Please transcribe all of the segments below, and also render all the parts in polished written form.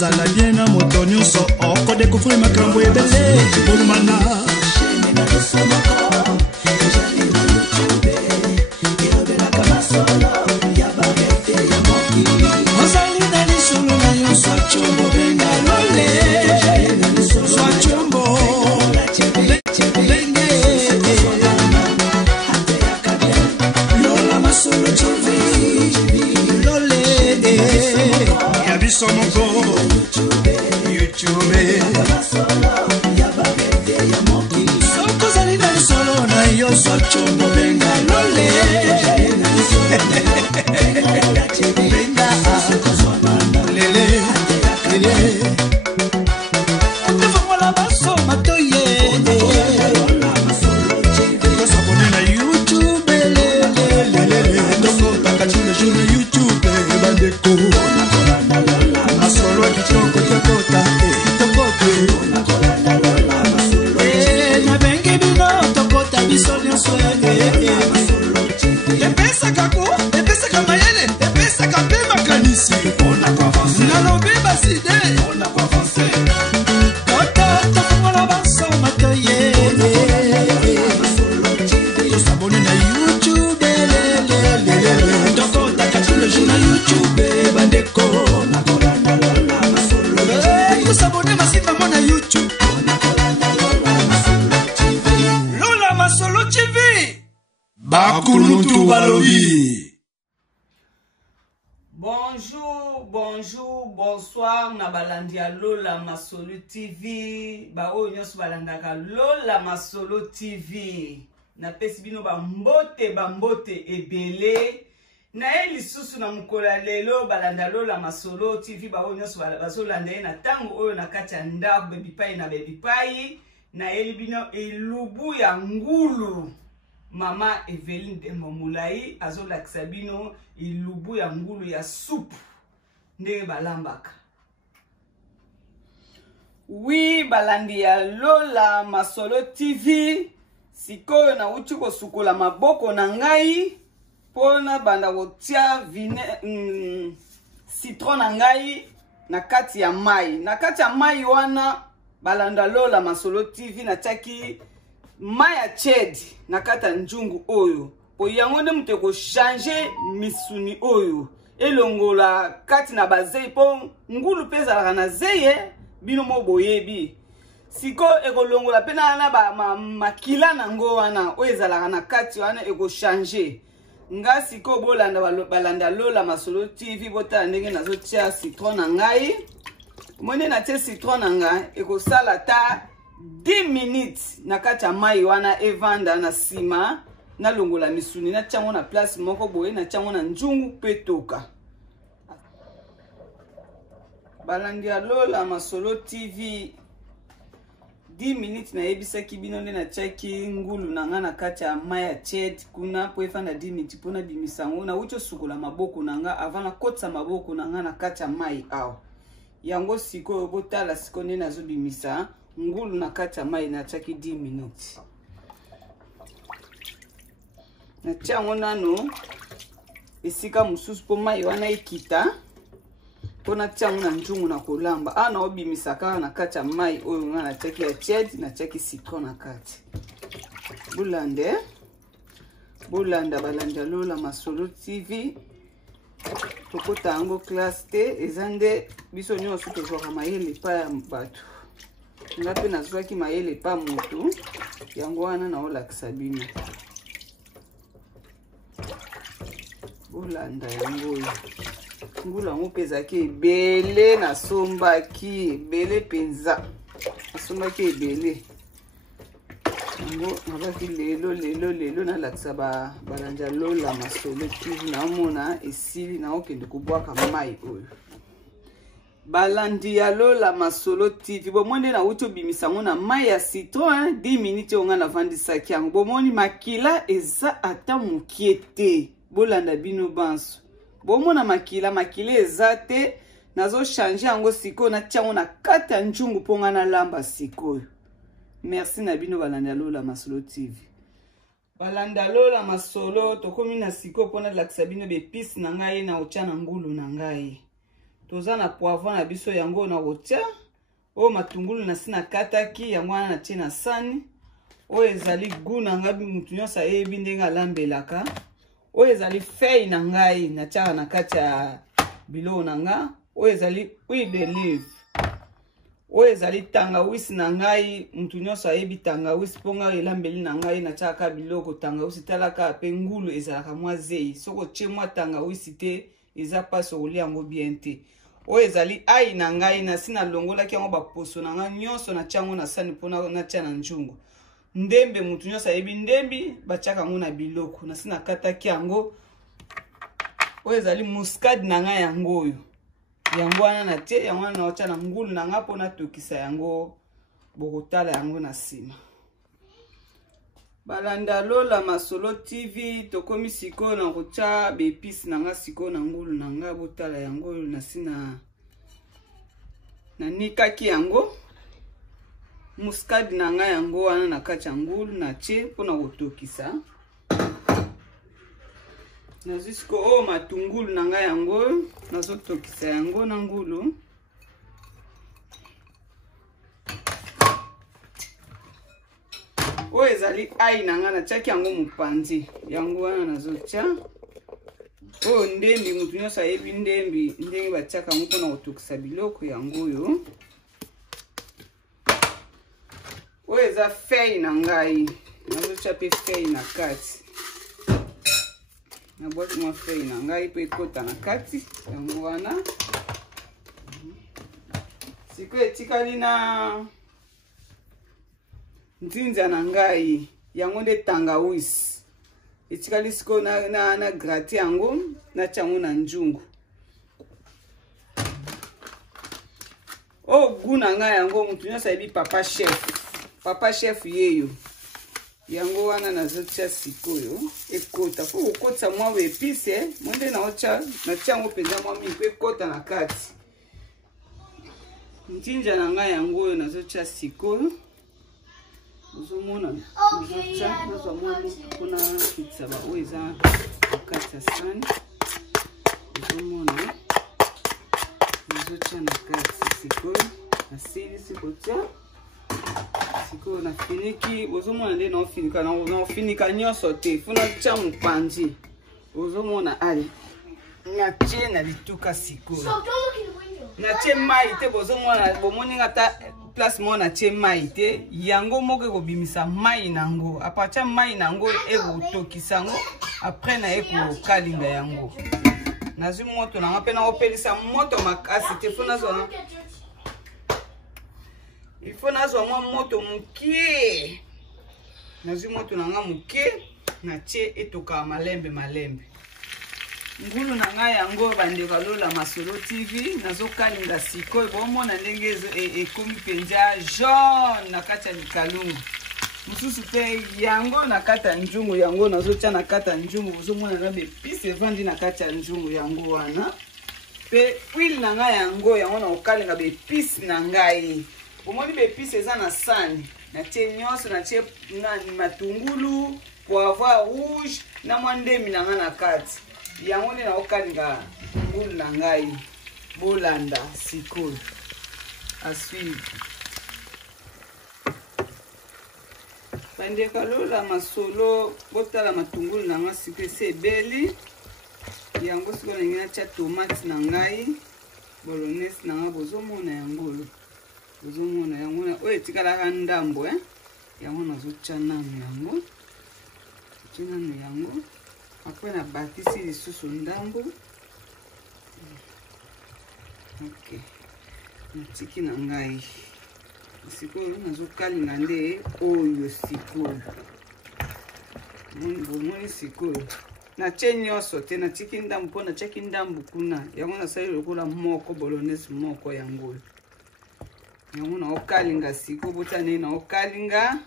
kozala bien na moto nyonso okodekufri makambo ebele bolumana ozali na lisolo na yo swachombo benga lole swachombo benge lola masolo chivi lole ya biso moko YouTube soko zali na lisolo na yo swachombo benga lole Bonjour, bonsoir, na balandi ya Lola Masolo TV. Ba oyo nyonso balandaka Lola Masolo TV. Na pesi bino bambote ebele. Na lisusu na mukola lelo balanda Lola Masolo TV. Ba oyo nyonso bazolanda ye na tango oyo na kati ya ndako bebipai na bebipai. Na bino elubu ya ngulu. Mama Eveline Demomulai azolakisa bino ilubu ya ngulu ya soupe ndenge balambaka. Oui, balandi ya Lola Masolo TV. Sikoyo na uti kosukola maboko na ngai pona banda kotia citron na ngai na kati ya mai. Na kati ya mai wana balanda Lola Masolo TV na tiaki maya ched na kata njungu oyo po yango nde mutu ko changer misuni oyo elongola kati na bazei po ngulu peza na zeye bino mo boyebi siko ekolongola pena na ba makila nango wana oyo ezalaka na kati wana eko changer nga siko bolanda balanda Lola Masolo TV botala ndenge nazotia citron na ngai mone na tie citron na ngai eko sala ta 10 minutes na kati ya mai wana evanda na sima na longola misuni na tiango na place moko boye na tiango na njungu petoka. Balandi ya Lola Masolo TV 10 minutes na yebisaki bino nde na tiaki ngulu na nga na kati ya mai ya ched kuna po efanda 10 minutes pona bimisango na ucho sukola maboko na nga avant na kotsa maboko na nga na kati ya mai awa. Yango siko botala siko nde nazo bimisa ngulu na kati ya mai na tiaki 10 minutes. Na tiango nano esika mususu po mai wana ekita pona tiango na njungu na kolamba ana obimisaka na kati ya mai oyo nga na tiaki ya ched na tiaki citron na kati. Bolanda balanda Lola Masolo TV tokota yango classe te ezande biso nyonso tozwaka mayele pa ya bato nga pe nazwaki mayele pa motu yango wana na olakisa bino. Bolanda yango oyo ngula yango pezaki ebele nasombaki ebele penza nasombaki ebele yango nabaki lelo nalakisa balanda Lola Masolo TV naomona esili naokende kobwaka mai oyo. Balandi ya Lola Masolo TV bomone na uto bimisango na mai ya citron 10 minutes onga na vandisaki yango bomoni makila eza ata mukiete. Bolanda bino banso bomona makila eza te nazo changer yango siko na tiango na kati ya njungu ponga na lamba sikoyo. Merci na bino balanda Lola Masolo TV. Balanda Lola Masolo tokomi na siko pona lakisa bino bepisi na ngai na ocha na ngulu na ngai. toza na poivron na biso yango na kotia o matungulu na sina kataki yango wana na tie na sani o ezali goût na ngai mutu nyonso ayebi ndenge alambelaka o ezali feuille na ngai na tiaka na kati ya biloko na nga o ezali huile d'olive o ezali tangawisi na ngai mutu nyonso ayebi tangawisi ponga elambeli na ngai na tiaka biloko tangawisi talaka pe ngulu ezalaka mwa zei soko tie mwa tangawisi te eza paso kolia yango bien te o ezali ai na ngai na sina longolaki yango baposo na ngai nyonso na tiango na sani mpona na tia na njungu ndembe mutu nyonso ayebi ndembi batiaka yango na biloko na sina kataki yango o ezali muscade na ngai yango oyo yango wana na tie yango wana na otia na ngulu na nga mpona tokisa yango bokotala yango na nsima balanda Lola Masolo TV tokomi sikoyo na kotia beepisi na nga sikoyo na ngulu na nga botala yango na sina na nikaki yango muscade na nga yango wana na kati ya ngulu na tie mpona kotokisa nazwi sikoyo matungulu na nga yango nazotokisa yango na ngulu o ezali ai na nga natiaki yango mopanzi yango wana nazotia oyo ndembi mutu nyonso ayebi ndembi ndenge batiaka yango mpona kotokisa biloko yango oyo oyo eza feuille na ngai nazotia mpe feuille na kati nabwaki mwa feuille na ngai mpe ekota na kati yango wana sikoyo etikali na nzinza na ngai yango nde tangawisi etikali sikoyo na grate yango natia yango na njungu o goût na ngai yango mutu nyonso ayebi papa chef yeyo yango wana nazotia sikoyo ekota po kokotisa mwa beepise mo nde natia yango mpenza mwa mingi po ekota na kati njinja na ngai yango oyo nazotia sikoyo ozomona nazwa mwa mpona kitisa baoyo eza na kati ya sani ozomona nazotia na kati sikoyo nasilisi kotia sikoyo nafiniki ozomona nde naofinika nyonso te funa tia mopanzi ozomona ale natie na lituka sikoyo natie mai te bozomona bomoninga ta place mo natie mai te yango moko ekobimisa mai nango apatia mai nango ekotokisa yango apres na ekokalinga yango nazwi moto nanga mpe nakopelisa moto makasi te ifo nazwa mwa moto mokie nazwi moto nanga mokie natie etokaka malembe ngulu na ngai yango bandeko Lola Masolo TV nazokalinga sikoyo bomona ndenge ekomi mpenza jaune na kati ya likalungu mosusu mpe yango na kati ya njungu yango nazotia na kati ya njungu bozomona na beepise evandi na kati ya njungu yango wana mpe huile na ngai yango na kokalinga beepise na ngai omoni beepise eza na sani natie nyonso natie matungulu poivron rouge na mwa ndembi na ngai na kati yango nde nakokalinga ngulu na ngai bolanda sikoyo asuivre bandeko Lola Masolo botala matungulu na ngai sikoyo esi ebeli yango sikoyo na ngai natia tomate na ngai bolognese na ngai bozomona yango oyo etikalaka ndambo yango nazotia nano yango après na batisi lisusu ndambo ok natiki na ngai sikoyo nazokalinga nde oyo sikoyo bomoni sikoyo natie nyonso te natiki ndambo mpo natiaki ndambo kuna yango nasali lokola moko bolognese moko yango naokalinga sikoyo bota nde naokalinga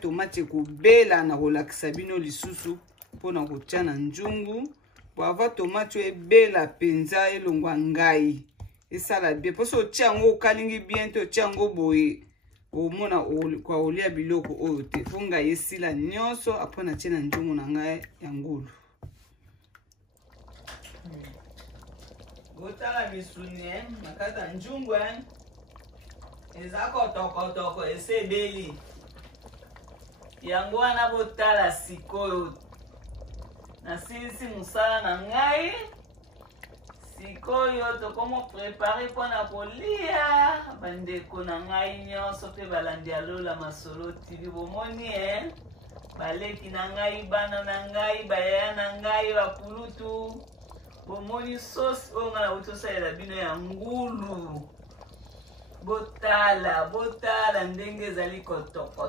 tomate ekobela na kolakisa bino lisusu mpona kotia na njungu poivron tomate oyo ebela mpenza elongwa ngai esala bien mposo otia yango okalingi bien te otia yango boye omona kwa kolia biloko oyo te fo ngai esila nyonso apres natie na njungu na ngai ya ngulu Botala misuni nakata njungu ezako toko esebeli yango wana botala sikoyo nasilisi musala na ngai sikoyo tokomo prepare mpona kolia bandeko na ngai nyonso mpe balandi ya Lola Masolo TV bomoni baleki na ngai bana na ngai bayaya na ngai bakulutu bomoni sosi oyo nga na utosalela bino ya ngulu botala ndenge ezali kotoko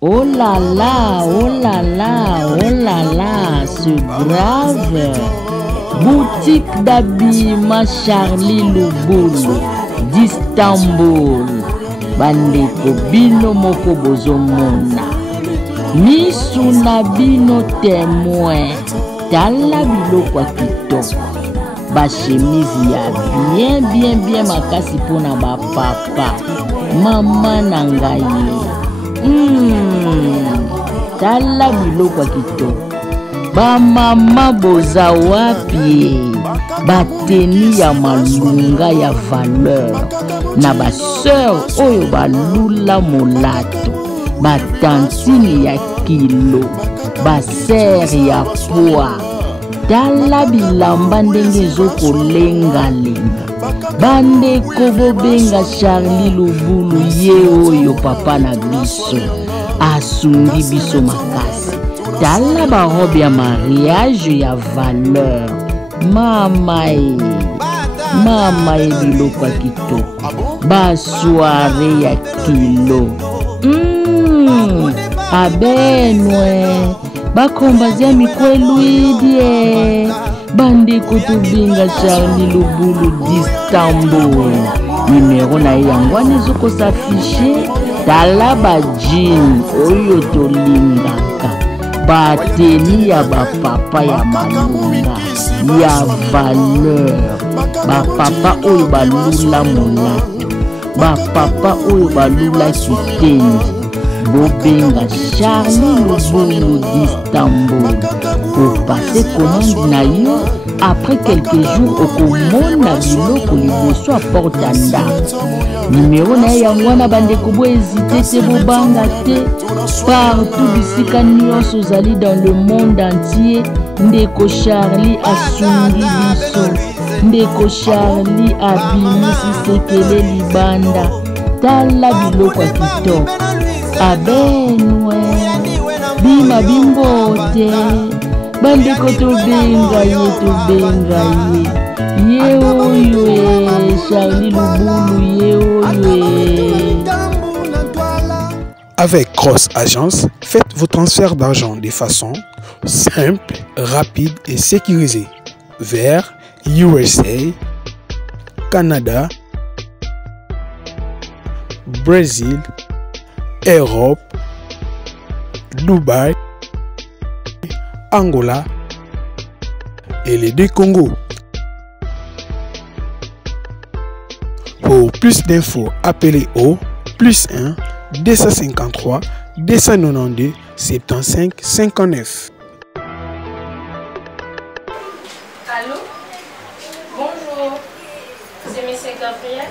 Oh là là, oh là là, oh là là, c'est grave. Boutique d'habillement Charlie Lubulu d'Istanbul. Bandeko bino moko bozomona. Misu na bino témoin. Tala biloko kitoko. Ba chemise ya bien makasi pona ba papa. Mama na ngai. Tala biloko kitoko. Ba mama boza wapi? Ba teni ya malunga ya valeur. Na ba sœur oyo balula molato. Ba tantine ya kilo. Ba sœur ya poa. Tala bilamba ndenge ezokolengalenga. Bandeko bobenga Charlie Lubulu ye oyo papa na biso. Asungi biso makasi. Tala ba robe ya mariage ya valeur. Mama biloko kitoko. Ba soirée ya kilo. Abenwe. Bakombazia mikwelu idie. Bandeko tubinga Charlie Lubulu d'Istanbul. Numéro na yangwani zoko s'afficher. Tala ba jean oyo tolingaka. bateli ya bapapa ya malonga ya valeur, bapapa oyo balula molato, bapapa oyo balula kitendi. Bobenga Charlie Lubulu d'Istanbul pour passer commande na yo. Après quelques jours okomona biloko liboso à portanda. Numéro na yango na bandeko bo hésiter te bobanga te. Partout bisika nyonso ozali dans le monde entier. Ndeko Charlie asungi biso, ndeko Charlie abimisi sekele libanda. Tala biloko ya kitoko. Abenwe bima bimbote bandeko tobenga ye oyo Charlie Lubulu ye oyo. Avec Cross Agence, faites vos transferts d'argent de façon simple, rapide et sécurisée vers USA, Canada, Brésil, Europe, Dubaï, Angola et les deux Congos. Pour plus d'infos, appelez au +1 253 292 75 59. Allô? Bonjour, c'est M. Gabriel.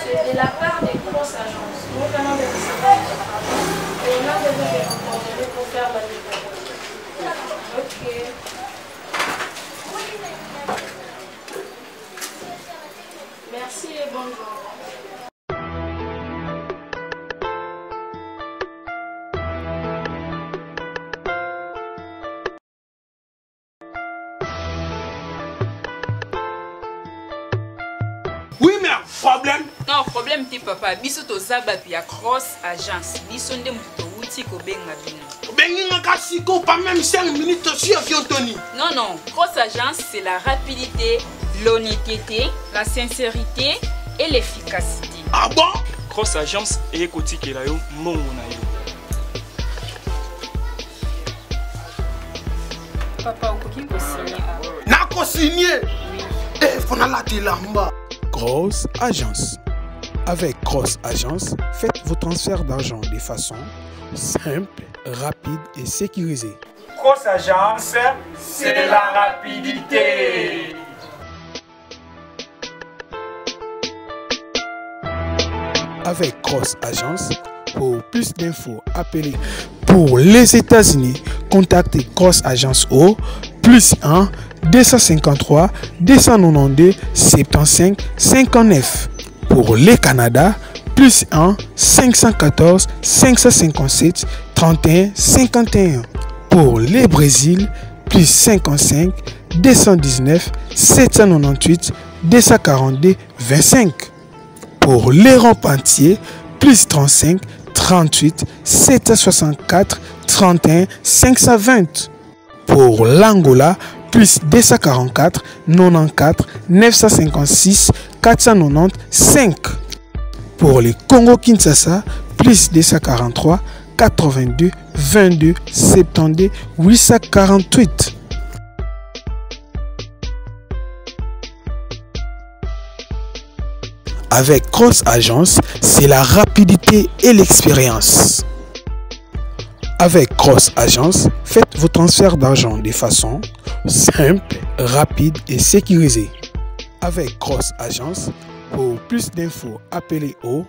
C'est de la part des grosses agences. Nous venons de recevoir votre travail et on a besoin de vos coordonnées pour faire la livraison. Ok. Merci et bonjour. Oui, mais problème. Non, problème ti papa. Biso to zabatu ya Cross Agence. Biso nde muto wuti ko benga bino. Bengi nga kasiko pas même 5 minutes aussi avion Tony. Non, non. Cross Agence, c'est la rapidité, l'honnêteté, la sincérité et l'efficacité. Ah bon? Cross Agence et kotikela yo mongo na yo. Papa, okoki ko signer. Na ko signer. Eh, fona la tilamba. Cross Agence. Avec Cross Agence, faites vos transferts d'argent de façon simple, rapide et sécurisée. Cross Agence, c'est la rapidité. Avec Cross Agence, pour plus d'infos, appelez. Pour les États-Unis, contactez Cross Agence au +1 253 292 75 59. Pour les Canada, +1 514 557 31 51. Pour les Brésil, +55 219 798 242 25. Pour l'Europe entier, +35 38 764 31 520. Pour l'Angola, +244 94 956 495. Pour le Congo-Kinshasa, +243 82 22 72 848. Avec Cross Agence, c'est la rapidité et l'expérience. Avec Cross Agence, faites vos transferts d'argent de façon simple, rapide et sécurisée. Avec Cross Agence, pour plus d'infos, appelez au